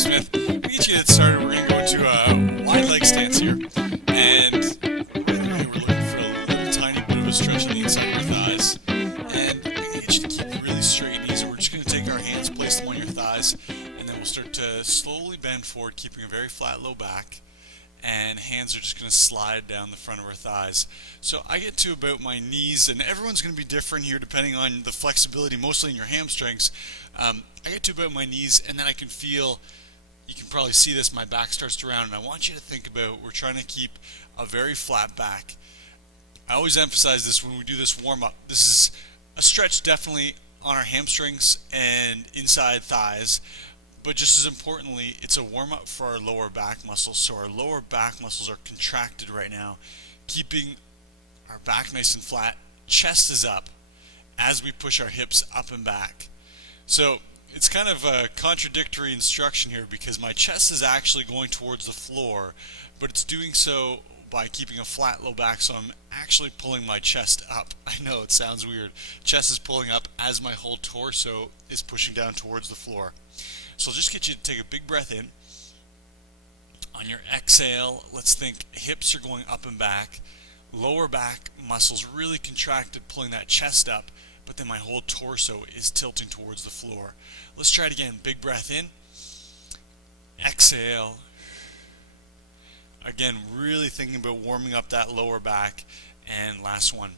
Smith. We're going to get you to get started. We're going to go into a wide leg stance here. And right away, we're looking for a little tiny bit of a stretch on the inside of your thighs. And I'm going to get you to keep really straight knees. We're just going to take our hands, place them on your thighs, and then we'll start to slowly bend forward, keeping a very flat low back. And hands are just going to slide down the front of our thighs. So I get to about my knees, and everyone's going to be different here depending on the flexibility, mostly in your hamstrings. I get to about my knees, and then I can feel, you can probably see this, my back starts to round, and I want you to think about, we're trying to keep a very flat back. I always emphasize this when we do this warm-up. This is a stretch definitely on our hamstrings and inside thighs. But just as importantly, it's a warm-up for our lower back muscles. So our lower back muscles are contracted right now, keeping our back nice and flat. Chest is up as we push our hips up and back. So it's kind of a contradictory instruction here because my chest is actually going towards the floor, but it's doing so by keeping a flat low back, so I'm actually pulling my chest up. I know it sounds weird. Chest is pulling up as my whole torso is pushing down towards the floor. So I'll just get you to take a big breath in. On your exhale, let's think hips are going up and back. Lower back muscles really contracted, pulling that chest up, but then my whole torso is tilting towards the floor. Let's try it again. Big breath in. Exhale. Again, really thinking about warming up that lower back. And last one.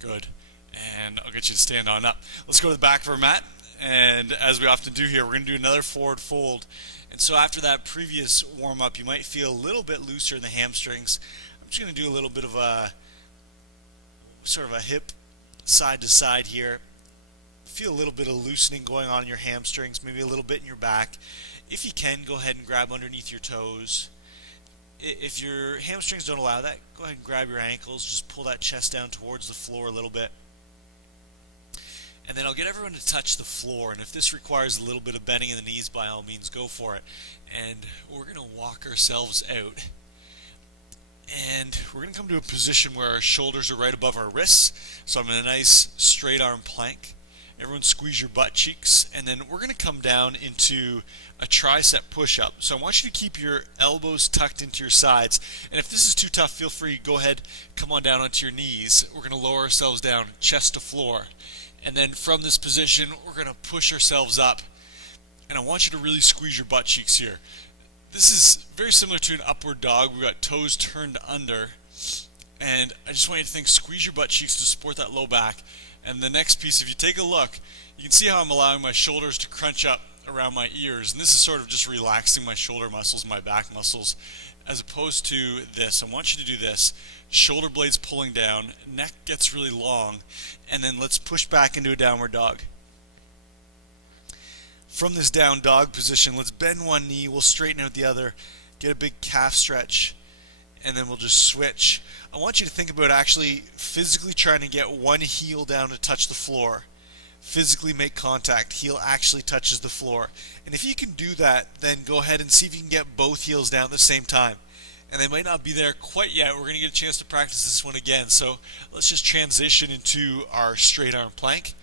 Good. And I'll get you to stand on up. Let's go to the back of our mat. And as we often do here, we're going to do another forward fold. And so after that previous warm-up, you might feel a little bit looser in the hamstrings. I'm just going to do a little bit of a sort of a hip side to side here. Feel a little bit of loosening going on in your hamstrings, maybe a little bit in your back. If you can, go ahead and grab underneath your toes. If your hamstrings don't allow that, go ahead and grab your ankles. Just pull that chest down towards the floor a little bit. And then I'll get everyone to touch the floor, and if this requires a little bit of bending in the knees, by all means, go for it. And we're going to walk ourselves out. And we're going to come to a position where our shoulders are right above our wrists. So I'm in a nice straight arm plank. Everyone squeeze your butt cheeks. And then we're going to come down into a tricep push-up. So I want you to keep your elbows tucked into your sides. And if this is too tough, feel free, go ahead, come on down onto your knees. We're going to lower ourselves down, chest to floor. And then from this position, we're going to push ourselves up. And I want you to really squeeze your butt cheeks here. This is very similar to an upward dog. We've got toes turned under. And I just want you to think, squeeze your butt cheeks to support that low back. And the next piece, if you take a look, you can see how I'm allowing my shoulders to crunch up around my ears. And this is sort of just relaxing my shoulder muscles, my back muscles, as opposed to this. I want you to do this. Shoulder blades pulling down, neck gets really long, and then let's push back into a downward dog. From this down dog position, let's bend one knee, we'll straighten out the other, get a big calf stretch, and then we'll just switch. I want you to think about actually physically trying to get one heel down to touch the floor. Physically make contact, heel actually touches the floor. And if you can do that, then go ahead and see if you can get both heels down at the same time. And they might not be there quite yet. We're going to get a chance to practice this one again. So let's just transition into our straight arm plank.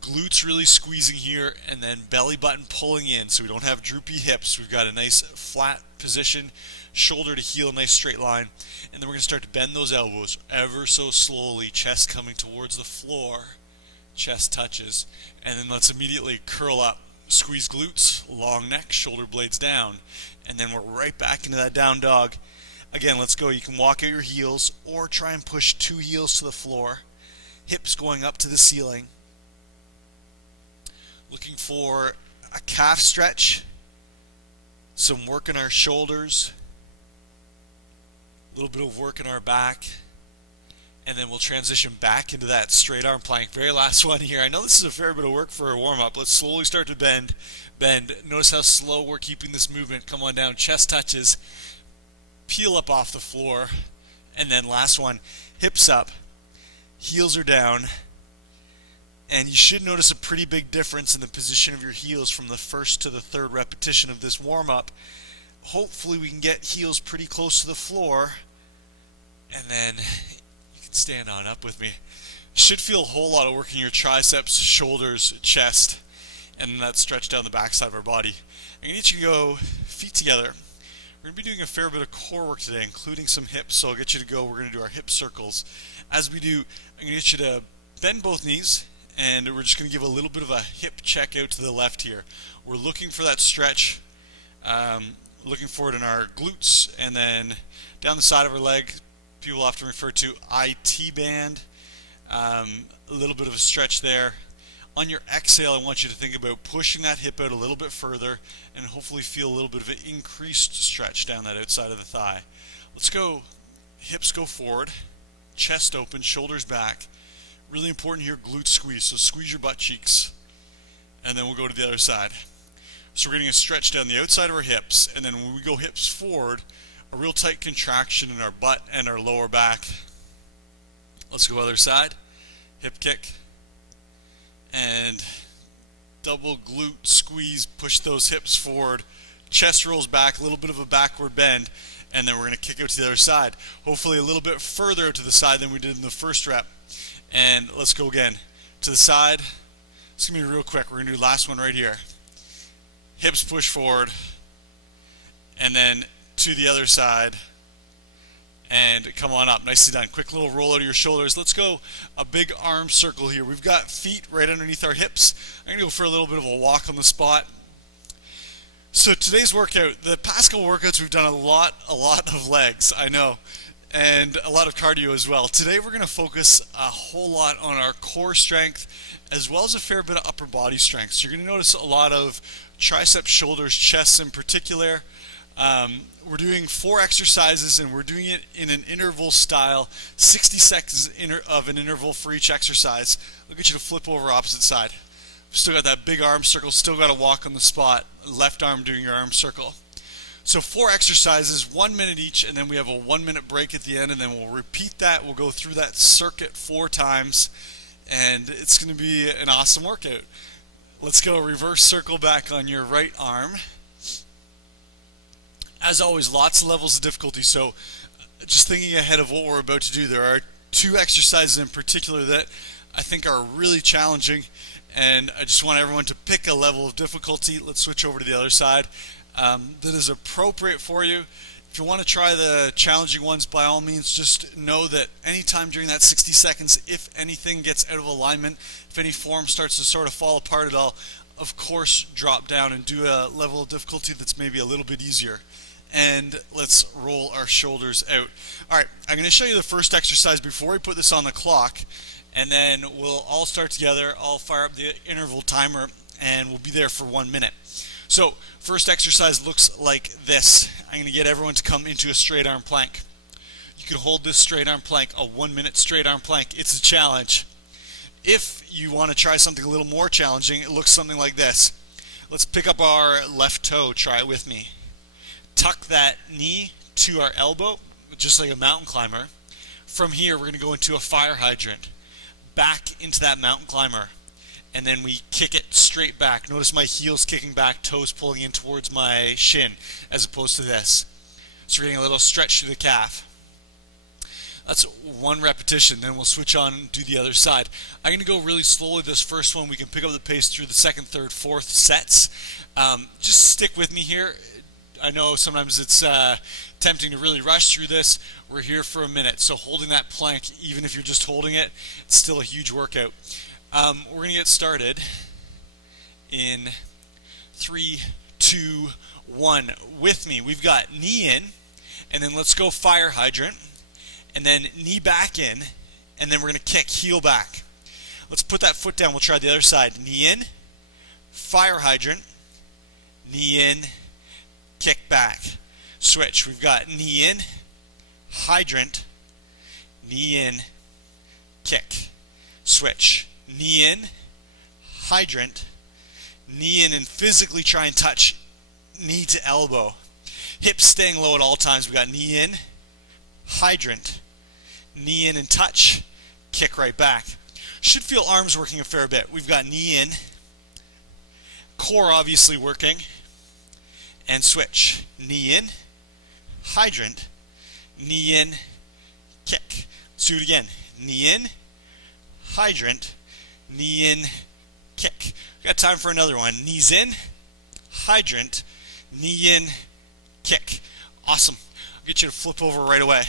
Glutes really squeezing here, and then belly button pulling in so we don't have droopy hips. We've got a nice flat position, shoulder to heel, nice straight line. And then we're going to start to bend those elbows ever so slowly, chest coming towards the floor. Chest touches. And then let's immediately curl up. Squeeze glutes, long neck, shoulder blades down. And then we're right back into that down dog. Again, let's go. You can walk out your heels or try and push two heels to the floor. Hips going up to the ceiling. Looking for a calf stretch. Some work in our shoulders. A little bit of work in our back. And then we'll transition back into that straight arm plank. Very last one here. I know this is a fair bit of work for a warm-up. Let's slowly start to bend. Notice how slow we're keeping this movement. Come on down. Chest touches. Peel up off the floor. And then last one. Hips up. Heels are down. And you should notice a pretty big difference in the position of your heels from the first to the third repetition of this warm-up. Hopefully we can get heels pretty close to the floor. And then stand on up with me. Should feel a whole lot of work in your triceps, shoulders, chest. and then that stretch down the backside of our body. I'm going to get you to go feet together. We're going to be doing a fair bit of core work today, including some hips, so I'll get you to go. We're going to do our hip circles. As we do, I'm going to get you to bend both knees, and we're just going to give a little bit of a hip check out to the left here. We're looking for that stretch, looking for it in our glutes, and then down the side of our leg. People often refer to IT band, a little bit of a stretch there. On your exhale, I want you to think about pushing that hip out a little bit further and hopefully feel a little bit of an increased stretch down that outside of the thigh. Let's go. Hips go forward, chest open, shoulders back. Really important here, glute squeeze. So squeeze your butt cheeks, and then we'll go to the other side. So we're getting a stretch down the outside of our hips, and then when we go hips forward, a real tight contraction in our butt and our lower back. Let's go other side. Hip kick. And double glute squeeze, push those hips forward, chest rolls back, a little bit of a backward bend, and then we're going to kick out to the other side. Hopefully a little bit further to the side than we did in the first rep. And let's go again. To the side. It's going to be real quick. We're going to do the last one right here. Hips push forward, and then to the other side. And come on up, nicely done. Quick little roll out of your shoulders. Let's go a big arm circle here. We've got feet right underneath our hips. I'm going to go for a little bit of a walk on the spot. So today's workout, the past couple workouts we've done a lot of legs, I know, and a lot of cardio as well. Today we're going to focus a whole lot on our core strength as well as a fair bit of upper body strength. So you're going to notice a lot of triceps, shoulders, chests in particular. We're doing 4 exercises, and we're doing it in an interval style, 60 seconds of an interval for each exercise. I'll get you to flip over opposite side. Still got that big arm circle, still got to walk on the spot, left arm doing your arm circle. So 4 exercises, 1 minute each, and then we have a 1 minute break at the end, and then we'll repeat that. We'll go through that circuit 4 times, and it's going to be an awesome workout. Let's go reverse circle back on your right arm. As always, lots of levels of difficulty, so just thinking ahead of what we're about to do, there are 2 exercises in particular that I think are really challenging, and I just want everyone to pick a level of difficulty. Let's switch over to the other side that is appropriate for you. If you want to try the challenging ones, by all means, just know that anytime during that 60 seconds, if anything gets out of alignment, if any form starts to sort of fall apart at all, of course, drop down and do a level of difficulty that's maybe a little bit easier. And let's roll our shoulders out. All right, I'm going to show you the first exercise before we put this on the clock, and then we'll all start together. I'll fire up the interval timer, and we'll be there for 1 minute. So first exercise looks like this. I'm going to get everyone to come into a straight arm plank. You can hold this straight arm plank, a 1 minute straight arm plank. It's a challenge. If you want to try something a little more challenging, it looks something like this. Let's pick up our left toe. Try it with me. Tuck that knee to our elbow, just like a mountain climber. From here, we're going to go into a fire hydrant. Back into that mountain climber. And then we kick it straight back. Notice my heels kicking back, toes pulling in towards my shin, as opposed to this. So we're getting a little stretch through the calf. That's 1 repetition. Then we'll switch on and do the other side. I'm going to go really slowly this first one. We can pick up the pace through the 2nd, 3rd, 4th sets. Just stick with me here. I know sometimes it's tempting to really rush through this. We're here for a minute, so holding that plank, even if you're just holding it, it's still a huge workout. We're going to get started in 3, 2, 1. With me, we've got knee in, and then let's go fire hydrant, and then knee back in, and then we're going to kick heel back. Let's put that foot down. We'll try the other side. Knee in, fire hydrant, knee in, kick back. Switch. We've got knee in, hydrant, knee in, kick. Switch. Knee in, hydrant, knee in, and physically try and touch knee to elbow. Hips staying low at all times. We've got knee in, hydrant, knee in and touch, kick right back. Should feel arms working a fair bit. We've got knee in, core obviously working, and switch. Knee in, hydrant, knee in, kick. Let's do it again. Knee in, hydrant, knee in, kick. We got time for another one. Knees in, hydrant, knee in, kick. Awesome. I'll get you to flip over right away.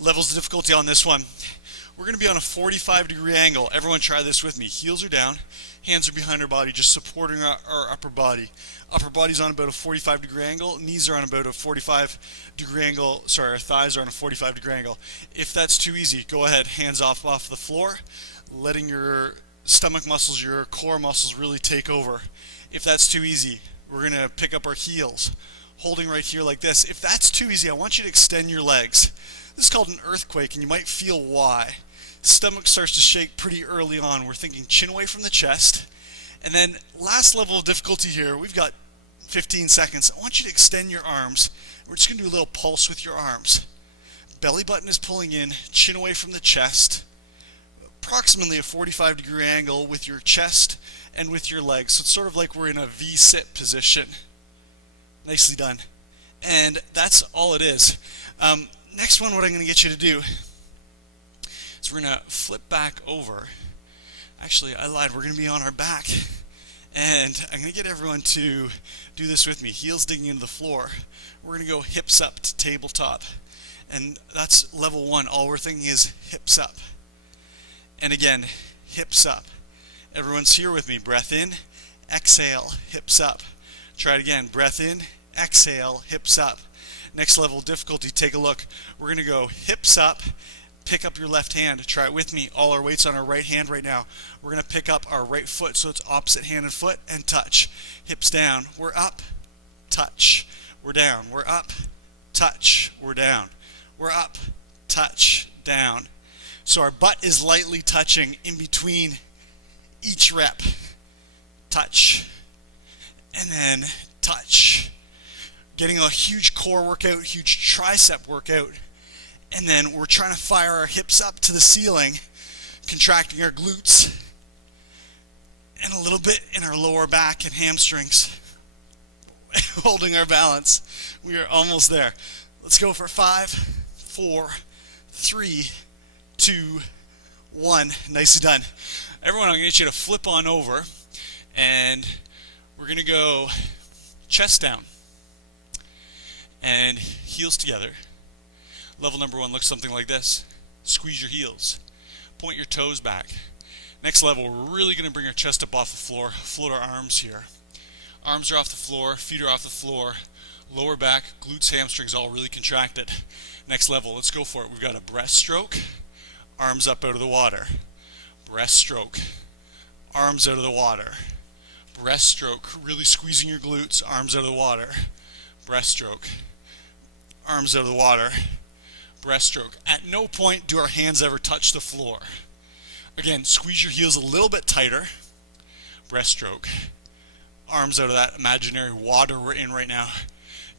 Levels of difficulty on this one. We're going to be on a 45-degree angle. Everyone try this with me. Heels are down, hands are behind our body, just supporting our upper body. Upper body's on about a 45-degree angle, knees are on about a 45-degree angle, sorry, our thighs are on a 45-degree angle. If that's too easy, go ahead, hands off the floor, letting your stomach muscles, your core muscles really take over. If that's too easy, we're going to pick up our heels, holding right here like this. If that's too easy, I want you to extend your legs. This is called an earthquake, and you might feel why. Stomach starts to shake pretty early on. We're thinking chin away from the chest. And then last level of difficulty here, we've got 15 seconds. I want you to extend your arms. We're just going to do a little pulse with your arms. Belly button is pulling in, chin away from the chest. Approximately a 45-degree angle with your chest and with your legs. So it's sort of like we're in a V-sit position. Nicely done. And that's all it is. Next one, what I'm going to get you to do is we're going to flip back over. Actually, I lied. We're going to be on our back. And I'm going to get everyone to do this with me. Heels digging into the floor. We're going to go hips up to tabletop. And that's level one. All we're thinking is hips up. And again, hips up. Everyone's here with me. Breath in, exhale, hips up. Try it again. Breath in, exhale, hips up. Next level of difficulty, take a look. We're going to go hips up, pick up your left hand. Try it with me. All our weight's on our right hand right now. We're going to pick up our right foot, so it's opposite hand and foot, and touch. Hips down. We're up, touch. We're down. We're up, touch. We're down. We're up, touch, down. So our butt is lightly touching in between each rep. Touch. And then touch. Getting a huge core workout, huge tricep workout, and then we're trying to fire our hips up to the ceiling, contracting our glutes, and a little bit in our lower back and hamstrings, holding our balance. We are almost there. Let's go for 5, 4, 3, 2, 1. Nicely done. Everyone, I'm going to get you to flip on over, and we're going to go chest down. And heels together. Level number one looks something like this. Squeeze your heels. Point your toes back. Next level, we're really going to bring our chest up off the floor. Float our arms here. Arms are off the floor. Feet are off the floor. Lower back, glutes, hamstrings all really contracted. Next level, let's go for it. We've got a breaststroke. Arms up out of the water. Breaststroke. Arms out of the water. Breaststroke. Really squeezing your glutes. Arms out of the water. Breaststroke. Arms out of the water, breaststroke. At no point do our hands ever touch the floor. Again, squeeze your heels a little bit tighter, breaststroke. Arms out of that imaginary water we're in right now.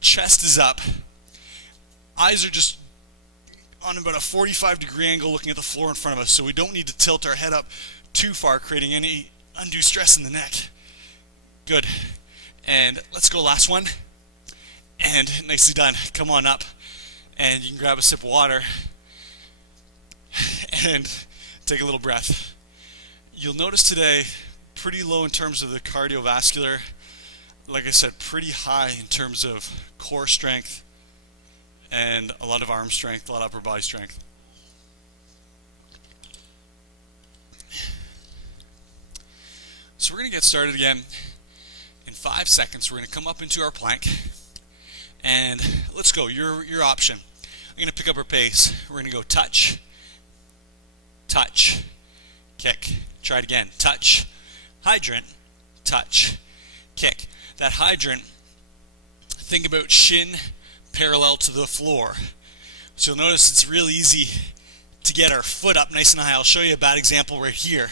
Chest is up. Eyes are just on about a 45-degree angle looking at the floor in front of us, so we don't need to tilt our head up too far, creating any undue stress in the neck. Good. And let's go last one. And nicely done. Come on up, and you can grab a sip of water and take a little breath. You'll notice today pretty low in terms of the cardiovascular. Like I said, pretty high in terms of core strength and a lot of arm strength, a lot of upper body strength. So we're going to get started again. In 5 seconds, we're going to come up into our plank. And let's go, your option. I'm going to pick up our pace. We're going to go touch, touch, kick. Try it again. Touch, hydrant, touch, kick. That hydrant, think about shin parallel to the floor. So you'll notice it's real easy to get our foot up nice and high. I'll show you a bad example right here.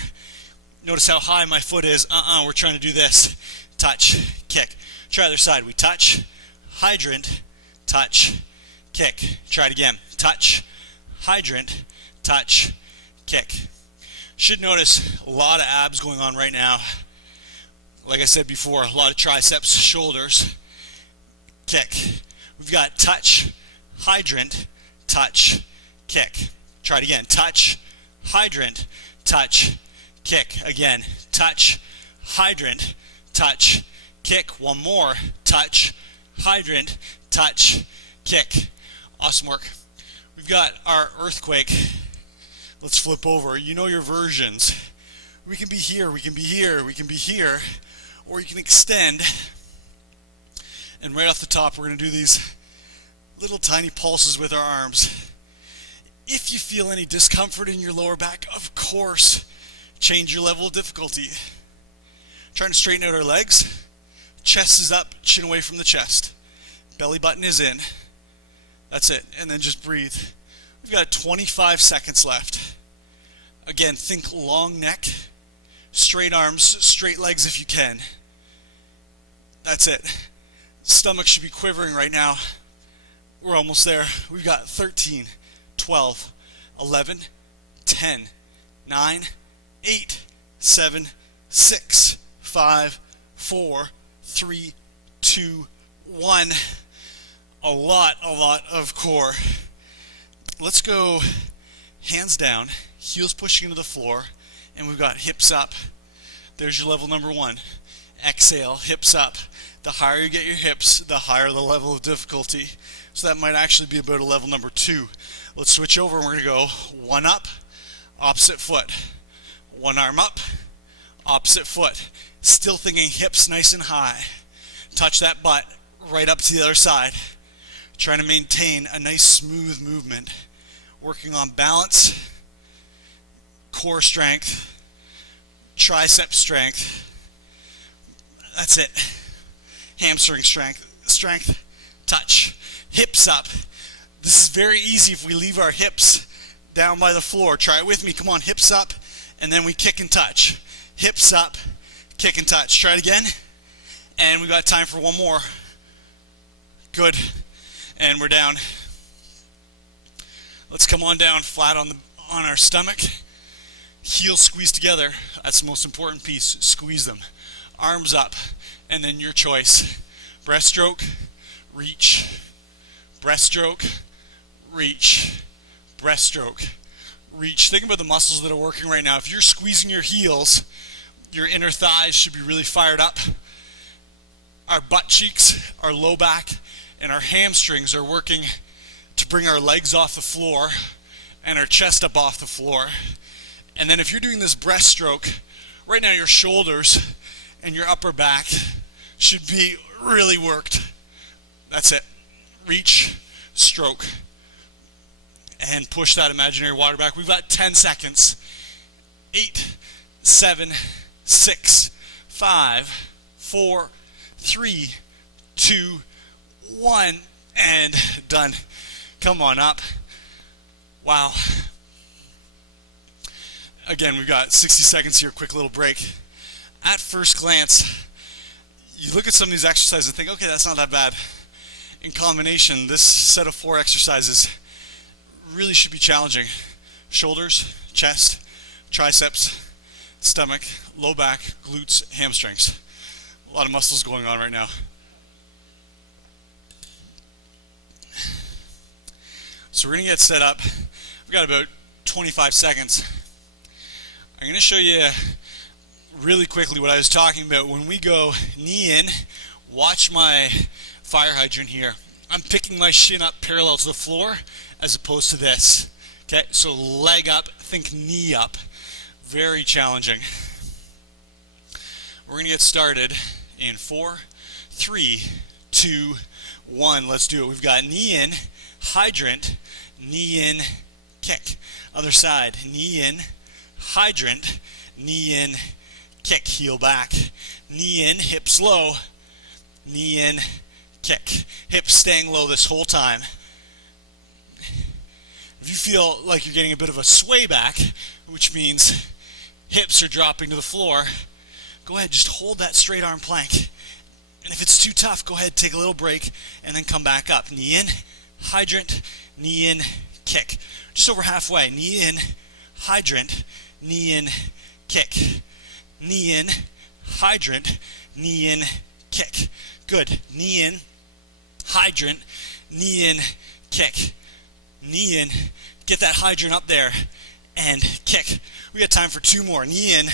Notice how high my foot is. We're trying to do this. Touch, kick. Try other side. We touch, hydrant, touch, kick. Try it again. Touch, hydrant, touch, kick. Should notice a lot of abs going on right now. Like I said before, a lot of triceps, shoulders, kick. We've got touch, hydrant, touch, kick. Try it again. Touch, hydrant, touch, kick. Again. Touch, hydrant, touch, kick. One more, touch, hydrant, touch, kick. Awesome work. We've got our earthquake. Let's flip over. You know your versions. We can be here, we can be here, we can be here, or you can extend. And right off the top, we're going to do these little tiny pulses with our arms. If you feel any discomfort in your lower back, of course, change your level of difficulty. Trying to straighten out our legs. Chest is up, chin away from the chest. Belly button is in. That's it. And then just breathe. We've got 25 seconds left. Again, think long neck, straight arms, straight legs if you can. That's it. Stomach should be quivering right now. We're almost there. We've got 13, 12, 11, 10, 9, 8, 7, 6, 5, 4, 3, 2, 1. A lot of core. Let's go hands down, heels pushing into the floor, and we've got hips up. There's your level number 1. Exhale, hips up. The higher you get your hips, the higher the level of difficulty. So that might actually be about a level number 2. Let's switch over and we're going to go 1 up, opposite foot. 1 arm up, opposite foot. Still thinking hips nice and high. Touch that butt right up to the other side. Trying to maintain a nice smooth movement. Working on balance, core strength, tricep strength. That's it. Hamstring strength, touch, hips up. This is very easy if we leave our hips down by the floor. Try it with me. Come on, hips up, and then we kick and touch. Hips up, kick and touch. Try it again. And we got time for one more. Good. And we're down. Let's come on down flat on our stomach. Heels squeeze together. That's the most important piece. Squeeze them. Arms up. And then your choice. Breaststroke, reach. Breaststroke, reach. Breaststroke, reach. Think about the muscles that are working right now. If you're squeezing your heels, your inner thighs should be really fired up. Our butt cheeks, our low back, and our hamstrings are working to bring our legs off the floor and our chest up off the floor. And then if you're doing this breaststroke, right now your shoulders and your upper back should be really worked. That's it. Reach, stroke, and push that imaginary water back. We've got 10 seconds. 8, 7, 6, 5, 4, 3, 2, 1, and done. Come on up. Wow. Again, we've got 60 seconds here, quick little break. At first glance, you look at some of these exercises and think, okay, that's not that bad. In combination, this set of 4 exercises really should be challenging. Shoulders, chest, triceps, stomach, low back, glutes, hamstrings. A lot of muscles going on right now. So we're going to get set up. We've got about 25 seconds. I'm going to show you really quickly what I was talking about. When we go knee in, watch my fire hydrant here. I'm picking my shin up parallel to the floor as opposed to this. Okay, so leg up, think knee up. Very challenging. We're going to get started in 4, 3, 2, 1. Let's do it. We've got knee in, hydrant, knee in, kick. Other side, knee in, hydrant, knee in, kick. Heel back, knee in, hips low, knee in, kick. Hips staying low this whole time. If you feel like you're getting a bit of a sway back, which means hips are dropping to the floor, go ahead, just hold that straight arm plank. And if it's too tough, go ahead, take a little break, and then come back up. Knee in, hydrant, knee in, kick. Just over halfway. Knee in, hydrant, knee in, kick. Knee in, hydrant, knee in, kick. Good. Knee in, hydrant, knee in, kick. Knee in, get that hydrant up there, and kick. We got time for 2 more. Knee in,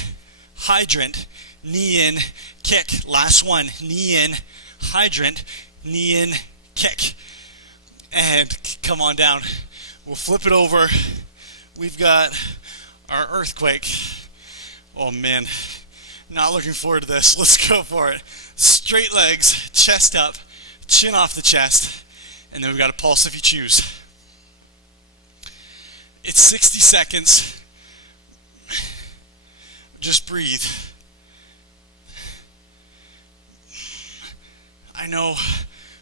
hydrant, knee in, kick. Last one, knee in, hydrant, knee in, kick. And come on down. We'll flip it over. We've got our earthquake. Oh man, not looking forward to this. Let's go for it. Straight legs, chest up, chin off the chest, and then we've got a pulse if you choose. It's 60 seconds. Just breathe. I know,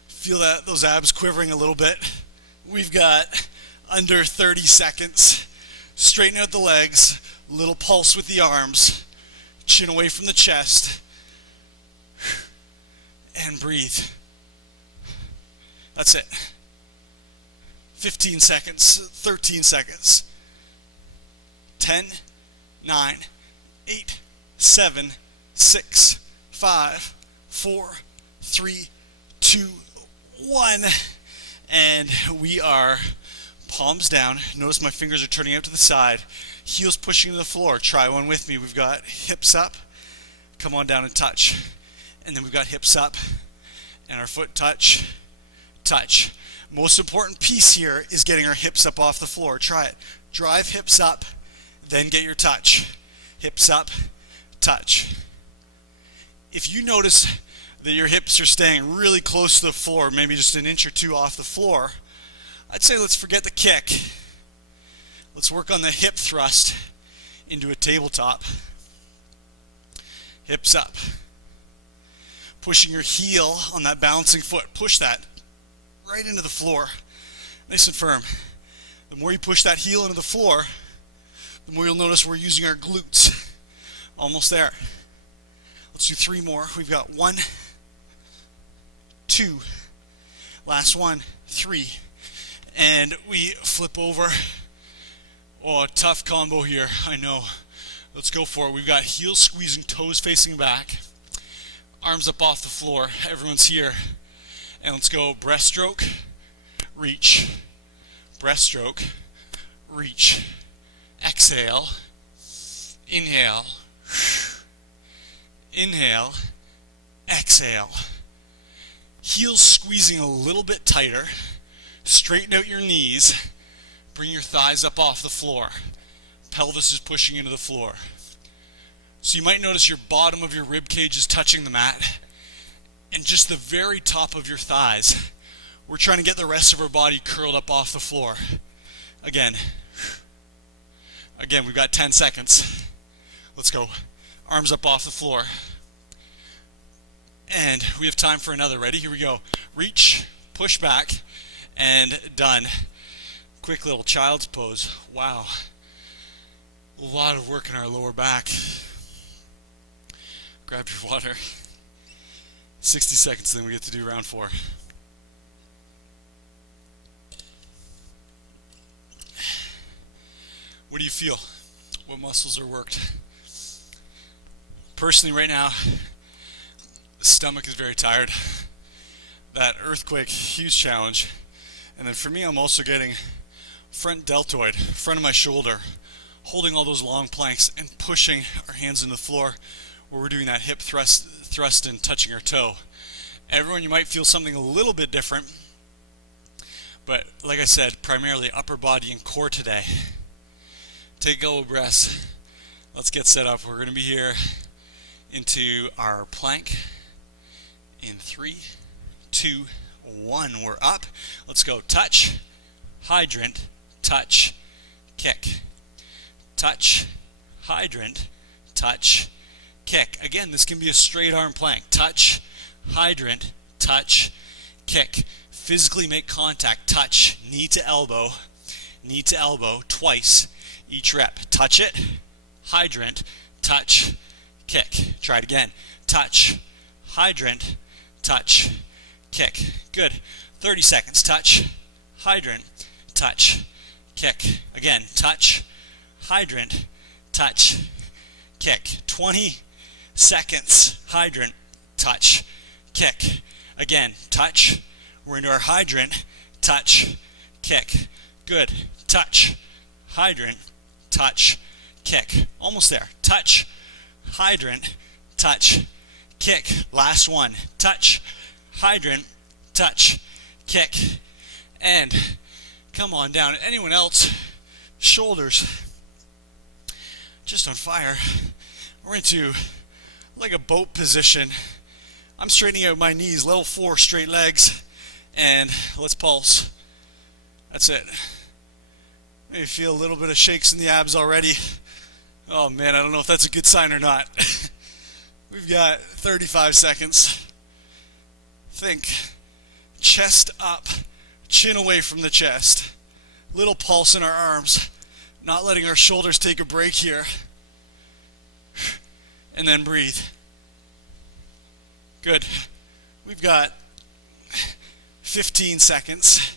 feel that those abs quivering a little bit. We've got under 30 seconds. Straighten out the legs, little pulse with the arms, chin away from the chest, and breathe. That's it. 15 seconds, 13 seconds. 10, 9, 8, 7, 6, 5, 4, 3, 2, 1. And we are palms down. Notice my fingers are turning out to the side. Heels pushing to the floor. Try one with me. We've got hips up. Come on down and touch. And then we've got hips up and our foot touch, touch. Most important piece here is getting our hips up off the floor. Try it. Drive hips up, then get your touch. Hips up, touch. If you notice that your hips are staying really close to the floor, maybe just an inch or two off the floor, I'd say let's forget the kick. Let's work on the hip thrust into a tabletop. Hips up. Pushing your heel on that balancing foot. Push that right into the floor. Nice and firm. The more you push that heel into the floor, the more you'll notice we're using our glutes. Almost there. Let's do 3 more. We've got 1, 2, last one, 3. And we flip over. Oh, tough combo here, I know. Let's go for it. We've got heels squeezing, toes facing back, arms up off the floor. Everyone's here. And let's go breaststroke, reach, breaststroke, reach. Exhale, inhale, inhale, exhale. Heels squeezing a little bit tighter. Straighten out your knees. Bring your thighs up off the floor. Pelvis is pushing into the floor. So you might notice your bottom of your rib cage is touching the mat, and just the very top of your thighs. We're trying to get the rest of our body curled up off the floor. Again, we've got 10 seconds. Let's go. Arms up off the floor. And we have time for another. Ready? Here we go. Reach, push back, and done. Quick little child's pose. Wow. A lot of work in our lower back. Grab your water. 60 seconds, then we get to do round 4. What do you feel? What muscles are worked? Personally, right now, the stomach is very tired. That earthquake, huge challenge. And then for me, I'm also getting front deltoid, front of my shoulder, holding all those long planks and pushing our hands into the floor where we're doing that hip thrust and touching our toe. Everyone, you might feel something a little bit different, but like I said, primarily upper body and core today. Take a couple breaths. Let's get set up. We're going to be here into our plank in 3, 2, 1. We're up. Let's go. Touch, hydrant, touch, kick. Touch, hydrant, touch, kick. Again, this can be a straight arm plank. Touch, hydrant, touch, kick. Physically make contact. Touch, knee to elbow, twice each rep. Touch it, hydrant, touch, kick. Try it again. Touch, hydrant, touch, kick. Good. 30 seconds. Touch, hydrant, touch, kick. Again, touch, hydrant, touch, kick. 20 seconds. Hydrant, touch, kick. Again, touch. We're into our hydrant, touch, kick. Good. Touch, hydrant, touch, kick. Almost there. Touch, hydrant, touch, kick. Last one, touch, hydrant, touch, kick, and come on down. Anyone else? Shoulders just on fire. We're into like a boat position. I'm straightening out my knees, level 4, straight legs, and let's pulse. That's it. Maybe feel a little bit of shakes in the abs already. Oh man, I don't know if that's a good sign or not. We've got 35 seconds. Think. Chest up, chin away from the chest. Little pulse in our arms. Not letting our shoulders take a break here. And then breathe. Good. We've got 15 seconds.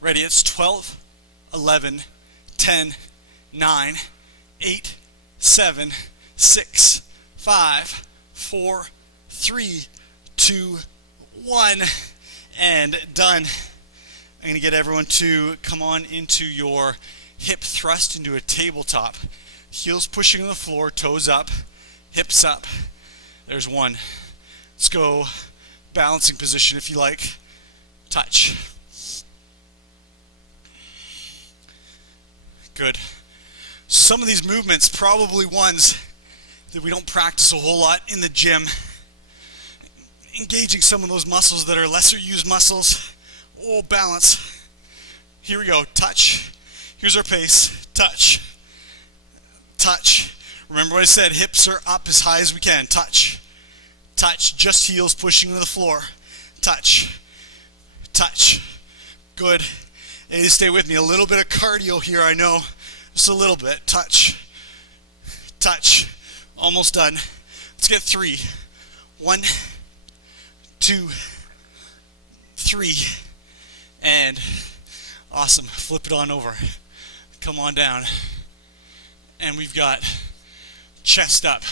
Ready? It's 12, 11, 10, 9, 8, 7, 6, 5, 4, 3, 2, 1, and done. I'm going to get everyone to come on into your hip thrust into a tabletop. Heels pushing on the floor, toes up, hips up. There's one. Let's go balancing position if you like. Touch. Good. Some of these movements, probably ones that we don't practice a whole lot in the gym. Engaging some of those muscles that are lesser used muscles. Oh, balance. Here we go. Touch. Here's our pace. Touch. Touch. Remember what I said. Hips are up as high as we can. Touch. Touch. Just heels pushing to the floor. Touch. Touch. Good. You need to stay with me. A little bit of cardio here, I know. Just a little bit. Touch. Touch. Almost done. Let's get 3. 1, 2, 3. And awesome. Flip it on over. Come on down. And we've got chest up.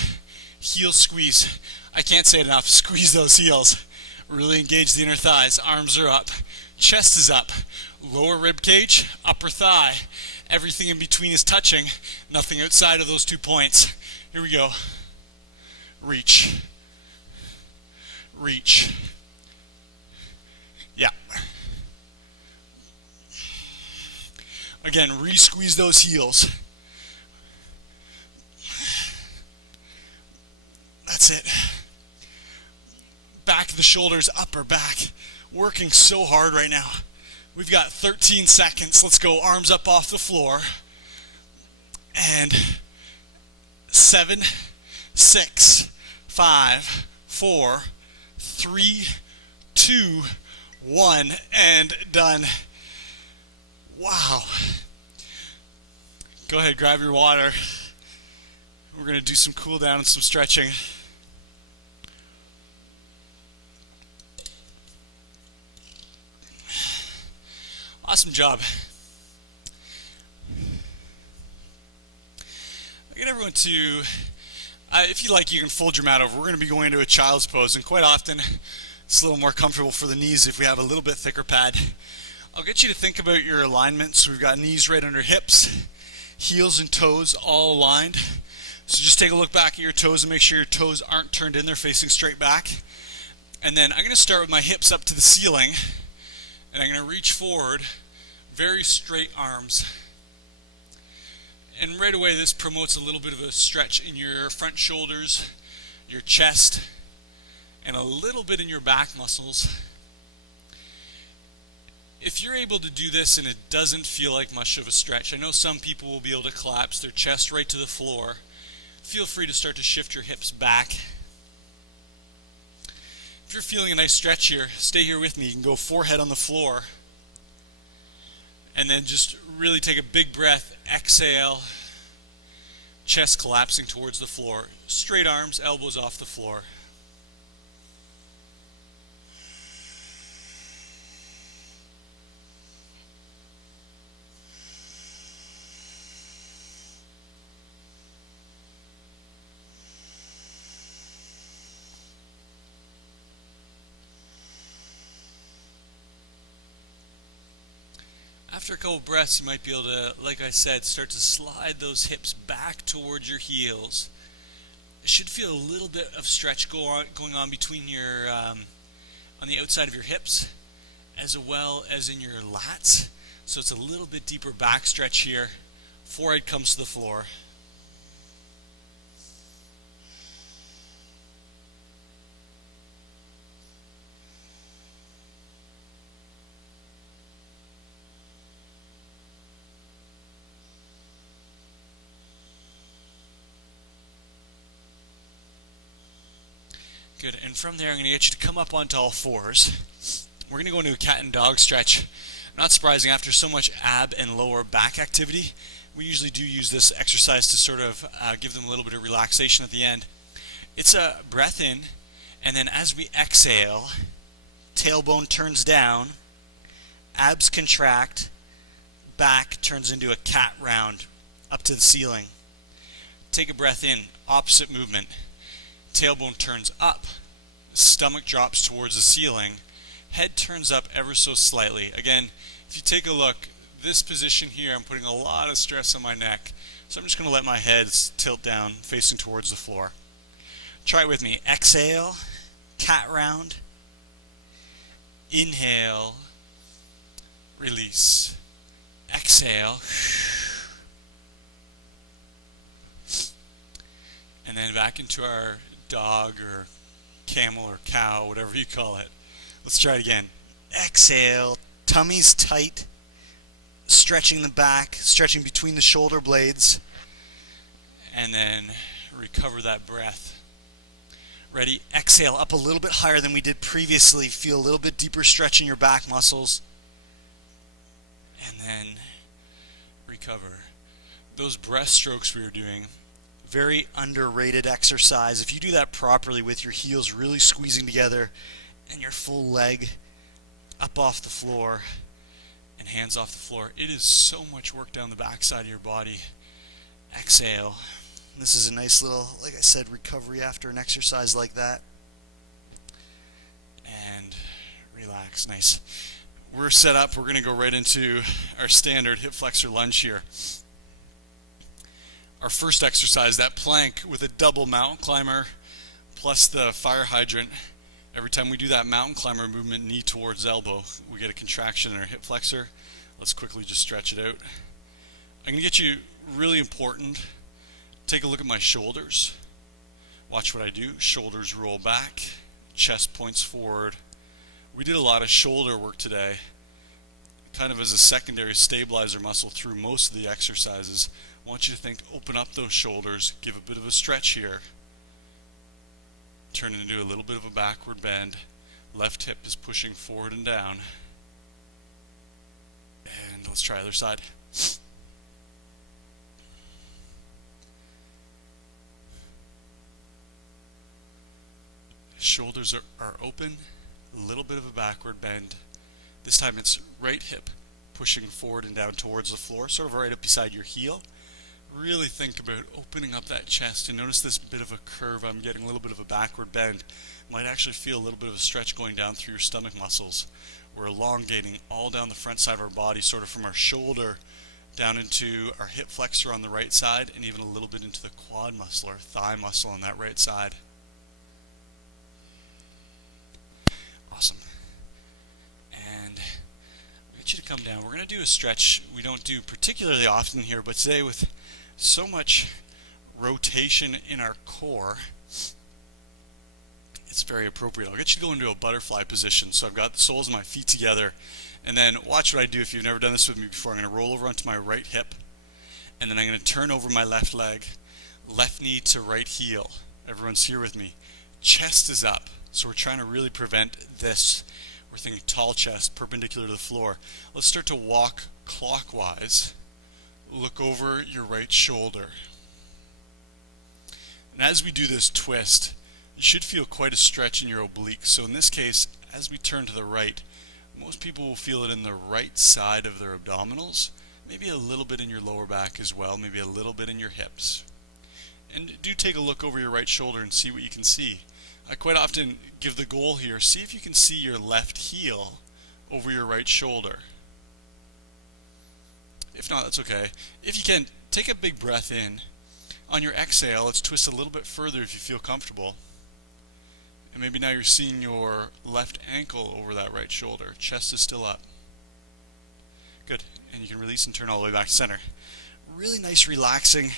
Heel squeeze. I can't say it enough. Squeeze those heels. Really engage the inner thighs. Arms are up. Chest is up. Lower rib cage, upper thigh. Everything in between is touching. Nothing outside of those 2 points. Here we go. Reach. Reach. Yeah. Again, re-squeeze those heels. That's it. Back of the shoulders, upper back. Working so hard right now. We've got 13 seconds. Let's go. Arms up off the floor. And 7, 6, 5, 4, 3, 2, 1, and done. Wow. Go ahead, grab your water. We're going to do some cool down and some stretching. Awesome job. I get everyone to, if you like, you can fold your mat over. We're going to be going into a child's pose, and quite often it's a little more comfortable for the knees if we have a little bit thicker pad. I'll get you to think about your alignment. So we've got knees right under hips, heels and toes all aligned. So just take a look back at your toes and make sure your toes aren't turned in, they're facing straight back. And then I'm going to start with my hips up to the ceiling, and I'm going to reach forward, very straight arms. And right away this promotes a little bit of a stretch in your front shoulders, your chest, and a little bit in your back muscles. If you're able to do this and it doesn't feel like much of a stretch, I know some people will be able to collapse their chest right to the floor. Feel free to start to shift your hips back. If you're feeling a nice stretch here, stay here with me. You can go forehead on the floor. And then just really take a big breath, exhale, chest collapsing towards the floor. Straight arms, elbows off the floor. After a couple breaths, you might be able to, like I said, start to slide those hips back towards your heels. should feel a little bit of stretch going on between your on the outside of your hips, as well as in your lats. So it's a little bit deeper back stretch here. Forehead comes to the floor. Good, and from there I'm going to get you to come up onto all fours. We're going to go into a cat and dog stretch. Not surprising, after so much ab and lower back activity, we usually do use this exercise to sort of give them a little bit of relaxation at the end. It's a breath in, and then as we exhale, tailbone turns down, abs contract, back turns into a cat round up to the ceiling. Take a breath in, opposite movement. Tailbone turns up, stomach drops towards the ceiling, head turns up ever so slightly. Again, if you take a look, this position here, I'm putting a lot of stress on my neck, so I'm just going to let my head tilt down, facing towards the floor. Try it with me. Exhale, cat round, inhale, release, exhale, and then back into our dog or camel or cow, whatever you call it. Let's try it again. Exhale, tummy's tight, stretching the back, stretching between the shoulder blades, and then recover that breath. Ready? Exhale, up a little bit higher than we did previously. Feel a little bit deeper stretch in your back muscles, and then recover. Those breath strokes we were doing, very underrated exercise. If you do that properly with your heels really squeezing together and your full leg up off the floor and hands off the floor, it is so much work down the backside of your body. Exhale. This is a nice little, like I said, recovery after an exercise like that. And relax. Nice. We're set up. We're going to go right into our standard hip flexor lunge here. Our first exercise, that plank with a double mountain climber plus the fire hydrant. Every time we do that mountain climber movement, knee towards elbow, we get a contraction in our hip flexor. Let's quickly just stretch it out. I'm going to get you really important. Take a look at my shoulders. Watch what I do. Shoulders roll back, chest points forward. We did a lot of shoulder work today, kind of as a secondary stabilizer muscle through most of the exercises. I want you to think, open up those shoulders, give a bit of a stretch here. Turn it into a little bit of a backward bend. Left hip is pushing forward and down. And let's try other side. Shoulders are open, a little bit of a backward bend. This time it's right hip pushing forward and down towards the floor, sort of right up beside your heel. Really think about opening up that chest, and notice this bit of a curve. I'm getting a little bit of a backward bend. Might actually feel a little bit of a stretch going down through your stomach muscles. We're elongating all down the front side of our body, sort of from our shoulder down into our hip flexor on the right side, and even a little bit into the quad muscle or thigh muscle on that right side. Awesome. And I want you to come down. We're going to do a stretch we don't do particularly often here, but today with so much rotation in our core, it's very appropriate. I'll get you to go into a butterfly position. So I've got the soles of my feet together, and then watch what I do. If you've never done this with me before, I'm going to roll over onto my right hip, and then I'm going to turn over my left leg, left knee to right heel. Everyone's here with me. Chest is up. So we're trying to really prevent this. We're thinking tall chest, perpendicular to the floor. Let's start to walk clockwise. Look over your right shoulder. And as we do this twist, you should feel quite a stretch in your obliques. So in this case, as we turn to the right, most people will feel it in the right side of their abdominals, maybe a little bit in your lower back as well, maybe a little bit in your hips. And do take a look over your right shoulder and see what you can see. I quite often give the goal here, see if you can see your left heel over your right shoulder. If not, that's okay. If you can, take a big breath in. On your exhale, let's twist a little bit further if you feel comfortable. And maybe now you're seeing your left ankle over that right shoulder. Chest is still up. Good. And you can release and turn all the way back to center. Really nice relaxing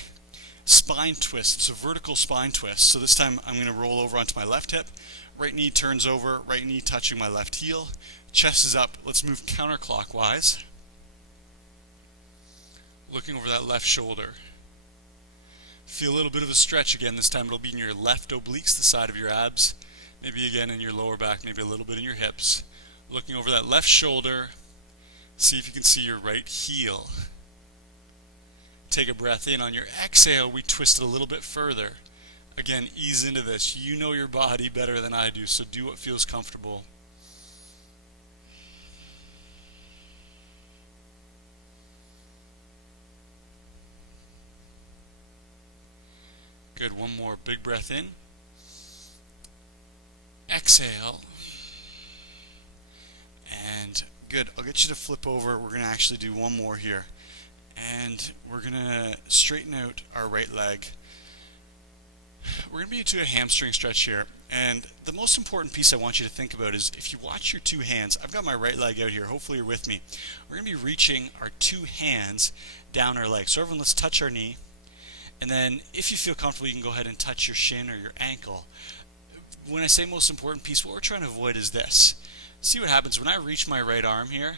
spine twist. It's a vertical spine twist. So this time I'm going to roll over onto my left hip. Right knee turns over, right knee touching my left heel. Chest is up. Let's move counterclockwise. Looking over that left shoulder. Feel a little bit of a stretch again. This time it'll be in your left obliques, the side of your abs. Maybe again in your lower back, maybe a little bit in your hips. Looking over that left shoulder. See if you can see your right heel. Take a breath in. On your exhale, we twist it a little bit further. Again, ease into this. You know your body better than I do, so do what feels comfortable. Good. One more big breath in. Exhale. And good. I'll get you to flip over. We're going to actually do one more here. And we're going to straighten out our right leg. We're going to be to a hamstring stretch here. And the most important piece I want you to think about is if you watch your two hands, I've got my right leg out here. Hopefully you're with me. We're going to be reaching our two hands down our leg. So everyone, let's touch our knee. And then if you feel comfortable, you can go ahead and touch your shin or your ankle. When I say most important piece, what we're trying to avoid is this. See what happens when I reach my right arm here.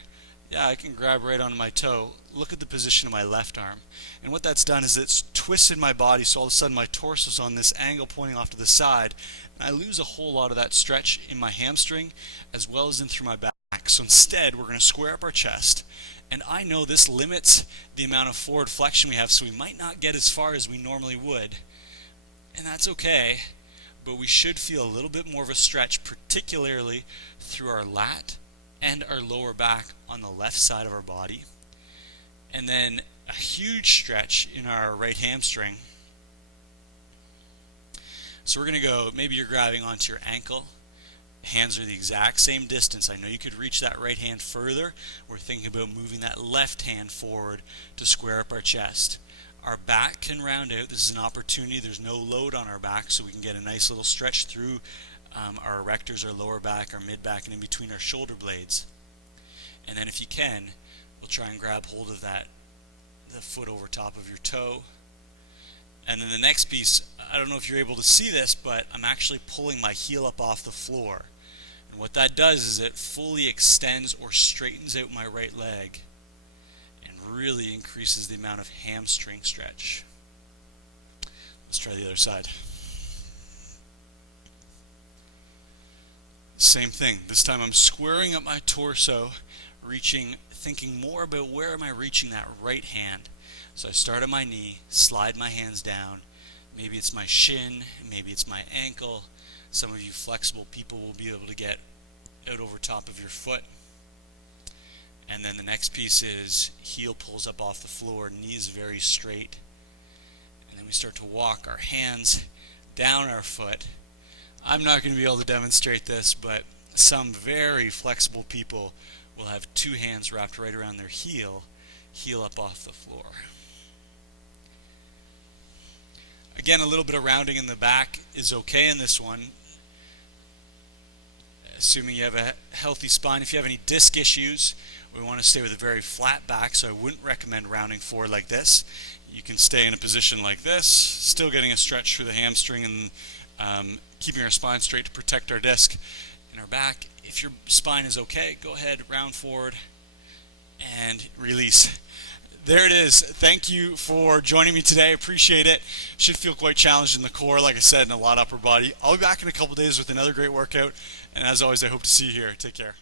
Yeah, I can grab right onto my toe. Look at the position of my left arm. And what that's done is it's twisted my body, so all of a sudden my torso's on this angle pointing off to the side. And I lose a whole lot of that stretch in my hamstring as well as in through my back. So instead, we're going to square up our chest. And I know this limits the amount of forward flexion we have, so we might not get as far as we normally would. And that's okay, but we should feel a little bit more of a stretch, particularly through our lat and our lower back on the left side of our body. And then a huge stretch in our right hamstring. So we're going to go, maybe you're grabbing onto your ankle. Hands are the exact same distance. I know you could reach that right hand further. We're thinking about moving that left hand forward to square up our chest. Our back can round out. This is an opportunity. There's no load on our back, so we can get a nice little stretch through our erectors, our lower back, our mid back, and in between our shoulder blades. And then if you can, we'll try and grab hold of that, the foot over top of your toe. And then the next piece, I don't know if you're able to see this, but I'm actually pulling my heel up off the floor. And what that does is it fully extends or straightens out my right leg and really increases the amount of hamstring stretch. Let's try the other side. Same thing. This time I'm squaring up my torso, thinking more about where am I reaching that right hand. So I start at my knee, slide my hands down. Maybe it's my shin, maybe it's my ankle. Some of you flexible people will be able to get out over top of your foot. And then the next piece is heel pulls up off the floor, knees very straight. And then we start to walk our hands down our foot. I'm not going to be able to demonstrate this, but some very flexible people will have two hands wrapped right around their heel up off the floor. Again, a little bit of rounding in the back is okay in this one, assuming you have a healthy spine. If you have any disc issues, we want to stay with a very flat back, so I wouldn't recommend rounding forward like this. You can stay in a position like this, still getting a stretch through the hamstring and keeping our spine straight to protect our disc in our back. If your spine is okay, go ahead, round forward, and release. There it is. Thank you for joining me today. Appreciate it. Should feel quite challenged in the core, like I said, and a lot upper body. I'll be back in a couple days with another great workout. And as always, I hope to see you here. Take care.